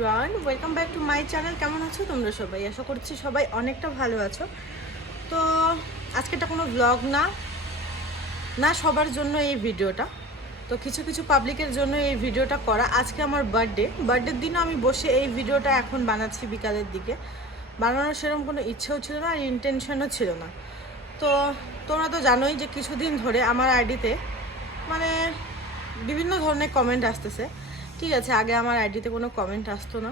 Everyone, welcome back to my channel. কেমন আছো তোমরা সবাই? আশা করছি সবাই অনেকটা ভালো আছো। তো আজকে এটা কোনো ব্লগ না, না সবার জন্য এই ভিডিওটা। তো কিছু কিছু পাবলিকের জন্য এই ভিডিওটা করা। আজকে আমার বার্থডের দিনও আমি বসে এই ভিডিওটা এখন বানাচ্ছি বিকালের দিকে। বানানোর সেরকম কোনো ইচ্ছেও ছিল না আর ইন্টেনশনও ছিল না। তো তোমরা তো জানোই যে কিছুদিন ধরে আমার আইডিতে মানে বিভিন্ন ধরনের কমেন্ট আসতেছে। ঠিক আছে, আগে আমার আইডিতে কোনো কমেন্ট আসতো না,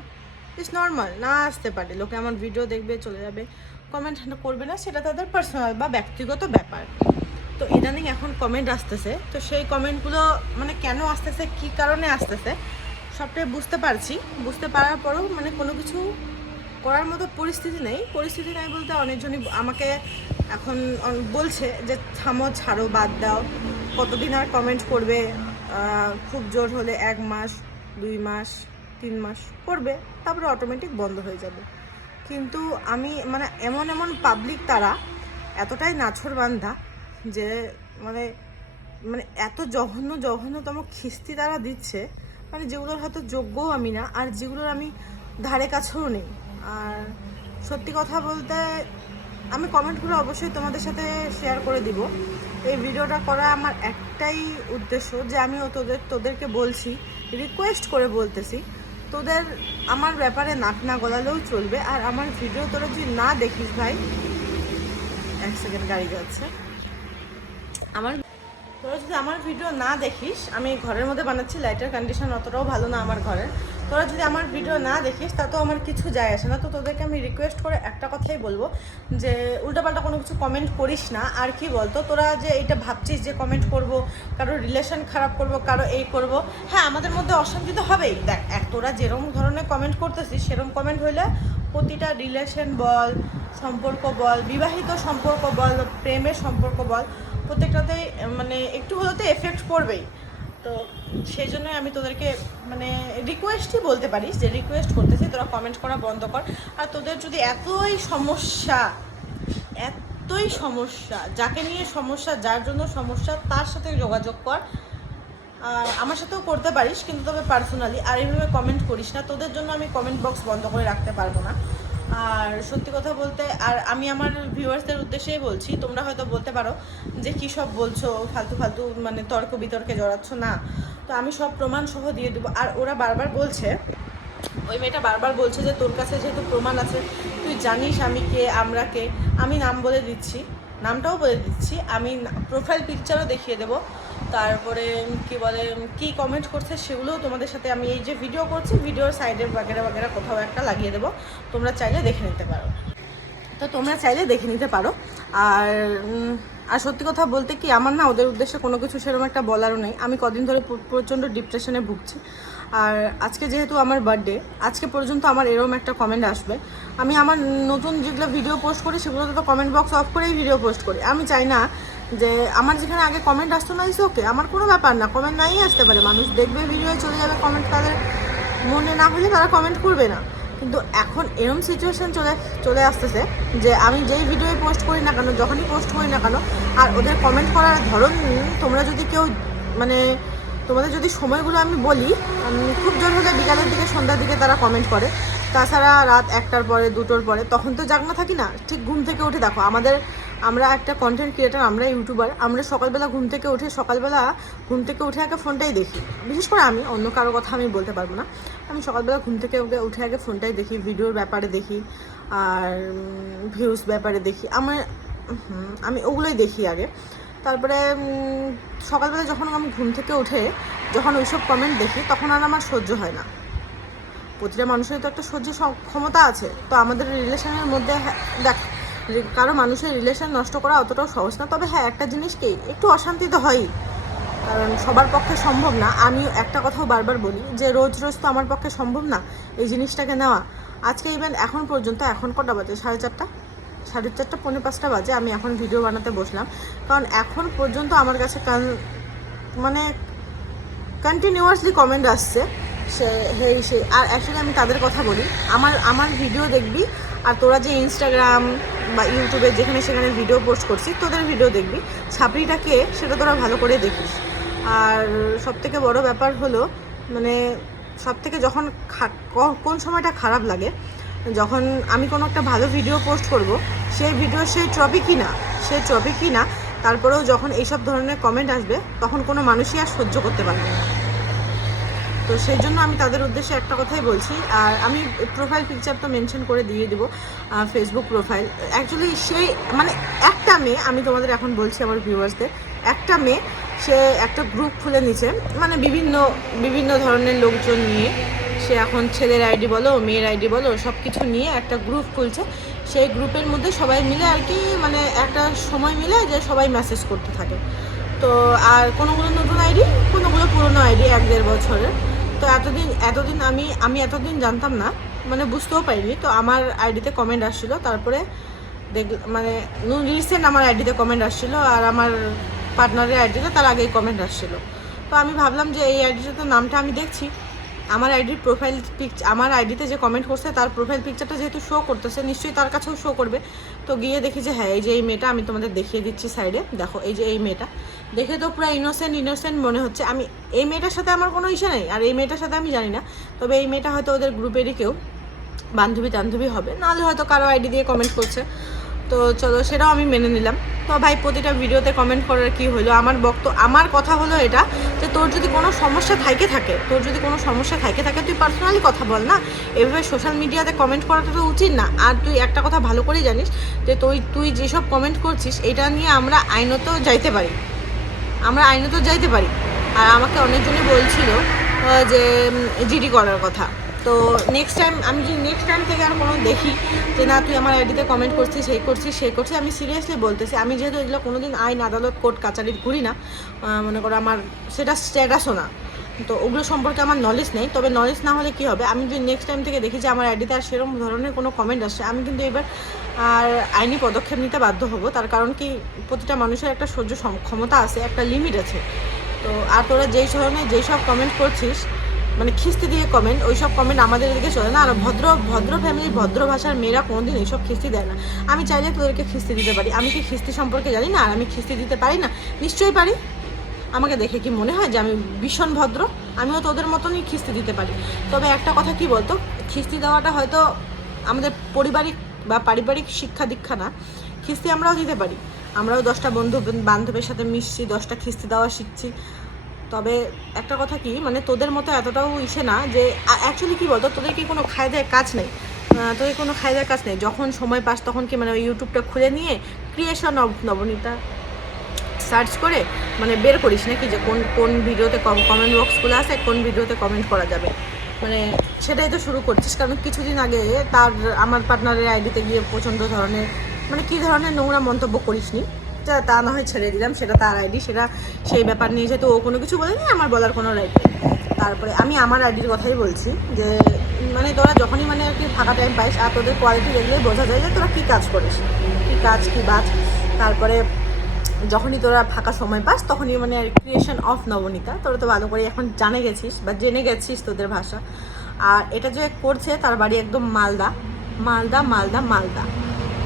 ইটস নর্মাল, না আসতে পারে, লোকে আমার ভিডিও দেখবে চলে যাবে, কমেন্ট করবে না, সেটা তাদের পার্সোনাল বা ব্যক্তিগত ব্যাপার। তো ইদানিং এখন কমেন্ট আসতেছে, তো সেই কমেন্টগুলো মানে কেন আসতেছে, কী কারণে আসতেছে সবটাই বুঝতে পারার পরেও মানে কোনো কিছু করার মতো পরিস্থিতি নেই বলতে অনেকজনই আমাকে এখন বলছে যে থামো, ছাড়ো, বাদ দাও, কতদিন আর কমেন্ট করবে, খুব জোর হলে 1 মাস 2 মাস 3 মাস করবে, তারপরে অটোমেটিক বন্ধ হয়ে যাবে। কিন্তু আমি মানে এমন পাবলিক, তারা এতটাই নাছোড়বান্ধা যে মানে মানে এত জঘন্যতম খিস্তি তারা দিচ্ছে, মানে যেগুলোর হয়তো যোগ্যও আমি না, আর যেগুলোর আমি ধারে কাছেও নেই। আর সত্যি কথা বলতে আমি কমেন্টগুলো অবশ্যই তোমাদের সাথে শেয়ার করে দিব। এই ভিডিওটা করা আমার একটাই উদ্দেশ্য যে আমিও তোদেরকে বলছি, রিকোয়েস্ট করে বলতেছি, তোদের আমার ব্যাপারে নাক না গলালেও চলবে। আর আমার ভিডিও তোরা যদি না দেখিস ভাই, 1 সেকেন্ড, গাড়ি যাচ্ছে, তোরা যদি আমার ভিডিও না দেখিস, আমি ঘরের মধ্যে বানাচ্ছি, লাইটের কন্ডিশন অতটাও ভালো না আমার ঘরের, তোরা যদি আমার ভিডিও না দেখিস তাতেও আমার কিছু যায় আসে না। তো তোদেরকে আমি রিকোয়েস্ট করে একটা কথাই বলবো যে উল্টাপাল্টা কোনো কিছু কমেন্ট করিস না। আর কি বলতো, তোরা যে এইটা ভাবছিস যে কমেন্ট করব, কারো রিলেশন খারাপ করব, কারো এই করব, হ্যাঁ আমাদের মধ্যে অশান্তি তো হবেই। দেখ, তোরা যেরকম ধরনের কমেন্ট করতেছিস সেরকম কমেন্ট হইলে প্রতিটা রিলেশন বল, সম্পর্ক বল, বিবাহিত সম্পর্ক বল, প্রেমের সম্পর্ক বল, প্রত্যেকটাতেই মানে একটু হলেও এফেক্ট পড়বেই। তো সেই জন্যই আমি তোদেরকে মানে রিকোয়েস্টই বলতে পারিস যে রিকোয়েস্ট করতেছি, তোরা কমেন্ট করা বন্ধ কর। আর তোদের যদি এতই সমস্যা, যাকে নিয়ে সমস্যা, যার জন্য সমস্যা, তার সাথে যোগাযোগ কর। আর আমার সাথেও করতে পারিস, কিন্তু তবে পার্সোনালি। আর এইভাবে কমেন্ট করিস না, তোদের জন্য আমি কমেন্ট বক্স বন্ধ করে রাখতে পারবো না। আর সত্যি কথা বলতে, আর আমি আমার ভিউয়ার্সদের উদ্দেশ্যেই বলছি, তোমরা হয়তো বলতে পারো যে কী সব বলছো, ফালতু মানে তর্ক বিতর্কে জড়াচ্ছ না, তো আমি সব প্রমাণ সহ দিয়ে দেবো। আর ওরা বারবার বলছে, ওই মেয়েটা বারবার বলছে যে তোর কাছে যেহেতু প্রমাণ আছে, তুই জানিস আমি কে, আমরা কে, আমি নামটাও বলে দিচ্ছি, আমি প্রোফাইল পিকচারও দেখিয়ে দেবো। তারপরে কি কমেন্ট করছে সেগুলোও তোমাদের সাথে, আমি এই যে ভিডিও করছি ভিডিওর সাইডে বাগেরা কোথাও একটা লাগিয়ে দেবো, তোমরা চাইলে দেখে নিতে পারো। আর আর সত্যি কথা বলতে কি, আমার না ওদের উদ্দেশ্যে কোনো কিছু সেরকম একটা বলারও নেই। আমি কদিন ধরে প্রচণ্ড ডিপ্রেশনে ভুগছি। আর আজকে যেহেতু আমার বার্থডে, আজকে পর্যন্ত আমার এরকম একটা কমেন্ট আসবে। আমি আমার নতুন যেগুলো ভিডিও পোস্ট করি সেগুলোতে তো কমেন্ট বক্স অফ করেই ভিডিও পোস্ট করি। আমি চাই না যে আমার যেখানে আগে কমেন্ট আসতো না, ওকে, আমার কোনো ব্যাপার না, কমেন্ট নাই আসতে পারে, মানুষ দেখবে, ভিডিও চলে যাবে, কমেন্ট তাদের মনে না হলে তারা কমেন্ট করবে না। কিন্তু এখন এরম সিচুয়েশান চলে আসতেছে যে আমি যেই ভিডিও পোস্ট করি না কেন, যখনই পোস্ট করি না কেন, আর ওদের কমেন্ট করার ধরন, তোমরা যদি কেউ মানে তোমাদের যদি সময়গুলো আমি বলি, খুব জোর হলে বিকালের দিকে, সন্ধ্যার দিকে তারা কমেন্ট করে। তাছাড়া রাত 1টার পরে, 2টোর পরে, তখন তো জাগনা থাকি না, ঠিক ঘুম থেকে উঠে দেখো, আমরা একটা কন্টেন্ট ক্রিয়েটার, আমরা ইউটিউবার, আমরা সকালবেলা ঘুম থেকে উঠে আগে ফোনটাই দেখি। বিশেষ করে আমি, অন্য কারো কথা আমি বলতে পারবো না, আমি সকালবেলা ঘুম থেকে উঠে আগে ফোনটাই দেখি, ভিডিওর ব্যাপারে দেখি, আর ভিউজ ব্যাপারে দেখি, আমি ওগুলোই দেখি আগে। তারপরে সকালবেলা যখন আমি ঘুম থেকে উঠে যখন ওইসব কমেন্ট দেখি, তখন আর আমার সহ্য হয় না। প্রতিটা মানুষের তো একটা সহ্য ক্ষমতা আছে। তো আমাদের রিলেশনের মধ্যে দেখ, কারো মানুষের রিলেশন নষ্ট করা অতটাও সহজ না। তবে হ্যাঁ, একটা জিনিস কি, একটু অশান্তি তো হয়ই, কারণ সবার পক্ষে সম্ভব না। আমি একটা কথাও বারবার বলি যে রোজ তো আমার পক্ষে সম্ভব না এই জিনিসটাকে নেওয়া। আজকে ইভেন এখন পর্যন্ত, এখন কটা বাজে, 4:30 পৌনে 5টা বাজে, আমি এখন ভিডিও বানাতে বসলাম, কারণ এখন পর্যন্ত আমার কাছে মানে কন্টিনিউয়াসলি কমেন্ট আসছে সেই। আর অ্যাকচুয়ালি আমি তাদের কথা বলি, আমার ভিডিও দেখবি, আর তোরা যে ইনস্টাগ্রাম বা ইউটিউবে যেখানে সেখানে ভিডিও পোস্ট করছিস, তোদের ভিডিও দেখবি, ছাপড়িটা কে সেটা তোরা ভালো করে দেখিস। আর সবথেকে বড় ব্যাপার হলো মানে সব থেকে যখন কোন সময়টা খারাপ লাগে, যখন আমি কোনো একটা ভালো ভিডিও পোস্ট করব, সেই ভিডিও সেই টপিকই না, তারপরেও যখন এইসব ধরনের কমেন্ট আসবে তখন কোনো মানুষই আর সহ্য করতে পারবে না। তো সেই জন্য আমি তাদের উদ্দেশ্যে একটা কথাই বলছি। আর আমি প্রোফাইল পিকচার তো মেনশন করে দিয়ে দেবো, ফেসবুক প্রোফাইল। অ্যাকচুয়ালি সেই মানে একটা মেয়ে, আমি তোমাদের এখন বলছি আমার ভিউয়ার্সদের, একটা মেয়ে সে একটা গ্রুপ খুলে নিচ্ছে, মানে বিভিন্ন ধরনের লোকজন নিয়ে। সে এখন ছেলের আইডি বলো, মেয়ের আইডি বলো, সব কিছু নিয়ে একটা গ্রুপ খুলছে। সেই গ্রুপের মধ্যে সবাই মিলে আর কি, মানে একটা সময় মিলে যে সবাই মেসেজ করতে থাকে। তো আর কোনোগুলো নতুন আইডি, কোনোগুলো পুরনো আইডি 1-1.5 বছরের। তো এতদিন আমি এতদিন জানতাম না, মানে বুঝতেও পারিনি। তো আমার আইডিতে কমেন্ট আসছিলো, তারপরে মানে রিসেন্ট আমার আইডিতে কমেন্ট আসছিলো, আর আমার পার্টনারের আইডিতে তার আগেই কমেন্ট আসছিলো। তো আমি ভাবলাম যে এই আইডিতে তো নামটা আমি দেখছি, আমার আইডির প্রোফাইল পিকচার, আমার আইডিতে যে কমেন্ট করছে তার প্রোফাইল পিকচারটা যেহেতু শো করতেছে, নিশ্চয়ই তার কাছেও শো করবে। তো গিয়ে দেখি যে হ্যাঁ, এই যে এই মেয়েটা, আমি তোমাদের দেখিয়ে দিচ্ছি সাইডে, দেখো এই যে এই মেয়েটা, দেখে তো পুরো ইনোসেন্ট মনে হচ্ছে। আমি এই মেয়েটার সাথে আমার কোনো ইস্যু নেই, আর এই মেয়েটার সাথে আমি জানি না, তবে এই মেয়েটা হয়তো ওদের গ্রুপেরই কেউ বান্ধবী হবে, নাহলে হয়তো কারো আইডি দিয়ে কমেন্ট করছে। তো চলো, সেটাও আমি মেনে নিলাম। তো ভাই, প্রতিটা ভিডিওতে কমেন্ট করার কি হলো? আমার কথা হলো এটা যে তোর যদি কোনো সমস্যা থাকে তুই পার্সোনালি কথা বল না, এভাবে সোশ্যাল মিডিয়াতে কমেন্ট করাটা তো উচিত না। আর তুই একটা কথা ভালো করেই জানিস যে তুই যেসব কমেন্ট করছিস এটা নিয়ে আমরা আইনত যাইতে পারি। আর আমাকে অনেকজনই বলছিল যে জিডি করার কথা। তো নেক্সট টাইম থেকে আর কোনো দেখি যে না তুই আমার আইডিতে কমেন্ট করছিস, সেই করছিস, আমি সিরিয়াসলি বলতেছি, আমি যেহেতু এগুলো কোনোদিন আইন আদালত কোর্ট কাচারি ঘুরি না, মনে করো আমার সেটা স্ট্যাটাসও না, তো ওগুলো সম্পর্কে আমার নলেজ নেই। তবে নলেজ না হলে কী হবে, আমি যদি নেক্সট টাইম থেকে দেখি যে আমার আইডিতে আর সেরকম ধরনের কোনো কমেন্ট আসছে, আমি কিন্তু এবার আর আইনি পদক্ষেপ নিতে বাধ্য হব। তার কারণ কি, প্রতিটা মানুষের একটা সহ্য ক্ষমতা আছে, একটা লিমিট আছে। তো আর তোরা যেই সব কমেন্ট করছিস, মানে খিস্তি দিয়ে কমেন্ট, ওই সব কমেন্ট আমাদের এদিকে চলে না। আর ভদ্র ফ্যামিলির ভদ্র ভাষার মেয়েরা কোনোদিন এইসব খিস্তি দেয় না। আমি চাইলে তোদেরকে খিস্তি দিতে পারি, আমি কি খিস্তি সম্পর্কে জানি না? আর আমি খিস্তি দিতে পারি না? নিশ্চয়ই পারি। আমাকে দেখে কি মনে হয় যে আমি ভীষণ ভদ্র? আমিও তোদের মতনই খিস্তি দিতে পারি। তবে একটা কথা কি বলতো, খিস্তি দেওয়াটা হয়তো আমাদের পারিবারিক শিক্ষা দীক্ষা না। খিস্তি আমরাও দিতে পারি, আমরাও 10টা বান্ধবের সাথে মিশছি, 10টা খিস্তি দেওয়া শিখছি। তবে একটা কথা কি, মানে তোদের মতো এতটাও ইসে না যে, অ্যাকচুয়ালি কী বলতো, তোদের কি কোনো খায়দায় কাজ নেই? যখন সময় পাস তখন কি মানে ওই ইউটিউবটা খুলে নিয়ে ক্রিয়েশন অফ নবনীতা সার্চ করে মানে বের করিস নাকি যে কোন ভিডিওতে কমেন্ট বক্সগুলো আছে, কোন ভিডিওতে কমেন্ট করা যাবে, মানে সেটাই তো শুরু করছিস। কারণ কিছুদিন আগে আমার পার্টনারের আইডিতে গিয়ে প্রচণ্ড ধরনের, মানে কী ধরনের নোংরা মন্তব্য করিসনি, তা না হয় ছেড়ে দিলাম, সেটা তার আইডি, সেই ব্যাপার নিয়ে যেহেতু ও কোনো কিছু বলেনি, আমার বলার কোনো রাইট নেই। তারপরে আমি আমার আইডির কথাই বলছি যে মানে তোরা যখনই মানে আর কি ফাঁকা টাইম পাইস, আর তোদের কোয়ালিটি দেখলেই বোঝা যায় যে তোরা কী কাজ করিস, কী বাজ। তারপরে যখনই তোরা ফাঁকা সময় পাস তখনই মানে ক্রিয়েশন অফ নবনীতা, তোরা তো ভালো করে এখন জেনে গেছিস তোদের ভাষা। আর এটা যে করছে তার বাড়ি একদম মালদা,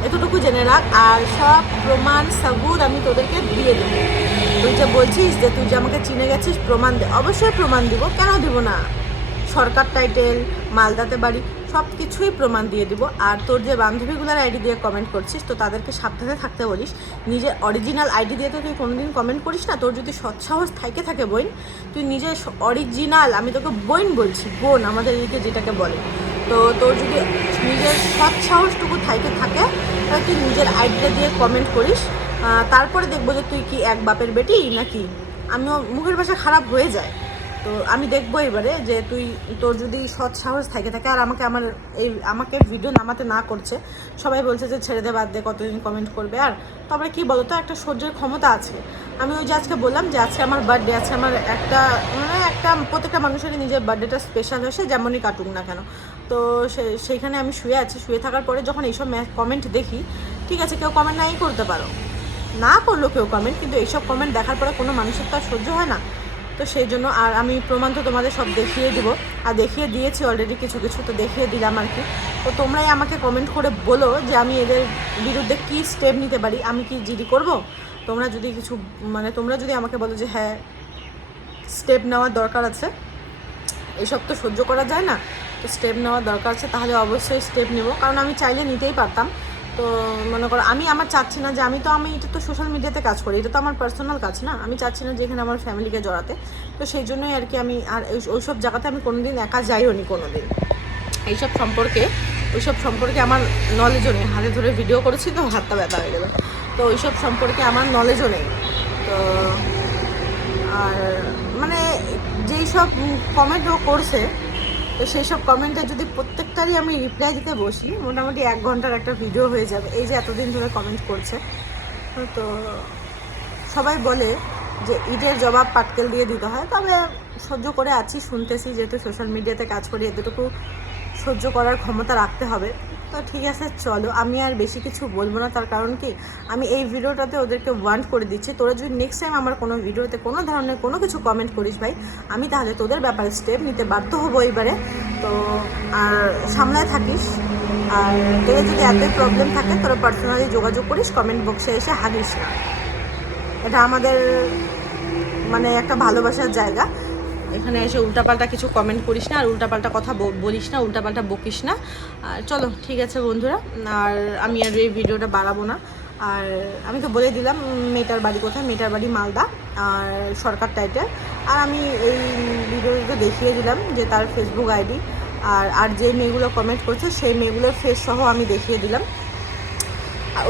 এতটুকু জেনে রাখ। আর সব প্রমাণ সাবুত আমি তোদেরকে দিয়ে দেবো। তুই যে বলছিস যে তুই যে আমাকে চিনে গেছিস, প্রমাণ দে। অবশ্যই প্রমাণ দিব, কেন দিব না? সরকার টাইটেল, মালদাতে বাড়ি, সব কিছুই প্রমাণ দিয়ে দিব। আর তোর যে বান্ধবীগুলোর আইডি দিয়ে কমেন্ট করছিস, তো তাদেরকে সাবধানে থাকতে বলিস। নিজের অরিজিনাল আইডি দিয়ে তো তুই কোনোদিন কমেন্ট করিস না। তোর যদি সৎসাহস থাকে বোন, তুই নিজের অরিজিনাল, আমি তোকে বোন বলছি, বোন আমাদের এদিকে যেটাকে বলে, তো তোর যদি নিজের সৎসাহসটুকু থাকে তাহলে তুই নিজের আইডিটা দিয়ে কমেন্ট করিস। তারপরে দেখবো যে তুই কি এক বাপের বেটি নাকি। আমিও মুখের ভাষা খারাপ হয়ে যায়, তো আমি দেখবো এবারে যে তোর যদি সৎ সাহস থাকে। আর আমাকে ভিডিও নামাতে না করছে, সবাই বলছে যে ছেড়ে দে, বাদ দে, কতদিন কমেন্ট করবে। আর তারপরে কী বলো তো, একটা সহ্যের ক্ষমতা আছে। আমি ওই যে আজকে বললাম যে আজকে আমার বার্থডে আছে, আমার প্রত্যেকটা মানুষেরই নিজের বার্থডেটা স্পেশাল হয়, সে যেমনই কাটুক না কেন। তো সেইখানে আমি শুয়ে থাকার পরে যখন এইসব কমেন্ট দেখি, ঠিক আছে কেউ কমেন্ট নাই করতে পারো, না করলো কেউ কমেন্ট, কিন্তু এইসব কমেন্ট দেখার পরে কোনো মানুষের তো আর সহ্য হয় না। তো সেই জন্য, আর আমি প্রমাণ তো তোমাদের সব দেখিয়ে দিব, আর দেখিয়ে দিয়েছি অলরেডি কিছু, তো দেখিয়ে দিলাম আর কি। তো তোমরাই আমাকে কমেন্ট করে বলো যে আমি এদের বিরুদ্ধে কী স্টেপ নিতে পারি, আমি কি জিডি করব? তোমরা যদি আমাকে বলো যে হ্যাঁ স্টেপ নেওয়ার দরকার আছে, এসব তো সহ্য করা যায় না, তো স্টেপ নেওয়ার দরকার আছে, তাহলে অবশ্যই স্টেপ নেব। কারণ আমি চাইলে নিতেই পারতাম। তো মনে করো আমি চাচ্ছি না যে আমি এটা তো সোশ্যাল মিডিয়াতে কাজ করি, এটা তো আমার পার্সোনাল কাজ না, আমি চাচ্ছি না যে এখানে আমার ফ্যামিলিকে জড়াতে। তো সেই জন্যই আর কি আমি আর ওইসব জায়গাতে আমি কোনোদিন একা যাইও নি কোনোদিন। ওইসব সম্পর্কে আমার নলেজও নেই। হাতে ধরে ভিডিও করেছি তো হাতটা ব্যথা হয়ে গেল। তো ওইসব সম্পর্কে আমার নলেজও নেই। তো আর মানে যেই সব কমেন্টও করছে, তো সেই সব কমেন্টে যদি প্রত্যেকটারই আমি রিপ্লাই দিতে বসি, মোটামুটি 1 ঘন্টার একটা ভিডিও হয়ে যাবে। এই যে এতদিন ধরে কমেন্ট করছে, তো সবাই বলে যে ইটের জবাব পাটকেল দিয়ে দিতে হয়। তবে সহ্য করে আছি, শুনতেছি, যেহেতু সোশ্যাল মিডিয়াতে কাজ করি এতটুকু সহ্য করার ক্ষমতা রাখতে হবে। তো ঠিক আছে, চলো আমি আর বেশি কিছু বলবো না। তার কারণ কি, আমি এই ভিডিওটাতে ওদেরকে ওয়ার্ন করে দিচ্ছি, তোরা যদি নেক্সট টাইম আমার কোনো ভিডিওতে কোনো ধরনের কোনো কিছু কমেন্ট করিস ভাই, আমি তাহলে তোদের ব্যাপারে স্টেপ নিতে বাধ্য হবো এবারে। তো আর সামলায় থাকিস। আর তোদের যদি এতই প্রবলেম থাকে, তোরা পার্সোনালি যোগাযোগ করিস, কমেন্ট বক্সে এসে হাগিস না। এটা আমাদের মানে একটা ভালোবাসার জায়গা। এখানে এসে উল্টাপাল্টা কিছু কমেন্ট করিস না, আর উল্টাপাল্টা কথা বলিস না, উল্টাপাল্টা বকিস না। আর চলো ঠিক আছে বন্ধুরা, আর আমি আর এই ভিডিওটা বাড়াবো না। আর আমি তো বলে দিলাম মেয়েটার বাড়ি কোথায়, মেয়েটার বাড়ি মালদা, আর সরকার টাইটেল। আর আমি এই ভিডিওটা দেখিয়ে দিলাম যে তার ফেসবুক আইডি, আর যে মেয়েগুলো কমেন্ট করছে সেই মেয়েগুলোর ফেস সহ আমি দেখিয়ে দিলাম।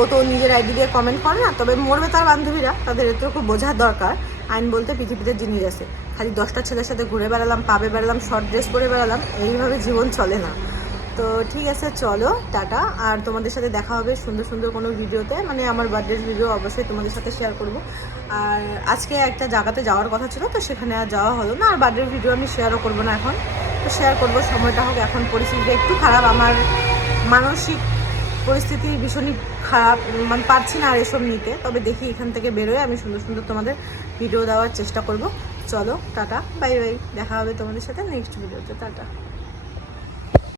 ও তো নিজের আইডি দিয়ে কমেন্ট করে না, তবে মরবে তার বান্ধবীরা, তাদের এতটুকু বোঝার দরকার আইন বলতে পৃথিবীতে জিনিস আছে। খালি 10টা ছেলের সাথে ঘুরে বেড়ালাম, পাবে বেড়ালাম, শর্ট ড্রেস পরে বেড়ালাম, এইভাবে জীবন চলে না। তো ঠিক আছে, চলো টাটা। আর তোমাদের সাথে দেখা হবে সুন্দর সুন্দর কোনো ভিডিওতে, মানে আমার বার্থডের ভিডিও অবশ্যই তোমাদের সাথে শেয়ার করব। আর আজকে একটা জায়গাতে যাওয়ার কথা ছিল, তো সেখানে আর যাওয়া হলো না। আর বার্থডের ভিডিও আমি শেয়ারও করবো না এখন, তো শেয়ার করবো সময়টা হোক। এখন পরিস্থিতিটা একটু খারাপ, আমার মানসিক পরিস্থিতি ভীষণই খারাপ, মানে পারছি না আর এসব নিতে। তবে দেখি এখান থেকে বেরোয় আমি সুন্দর সুন্দর তোমাদের ভিডিও দেওয়ার চেষ্টা করব। চলো টাটা, বাই বাই, দেখা হবে তোমাদের সাথে নেক্সট ভিডিওতে, টাটা।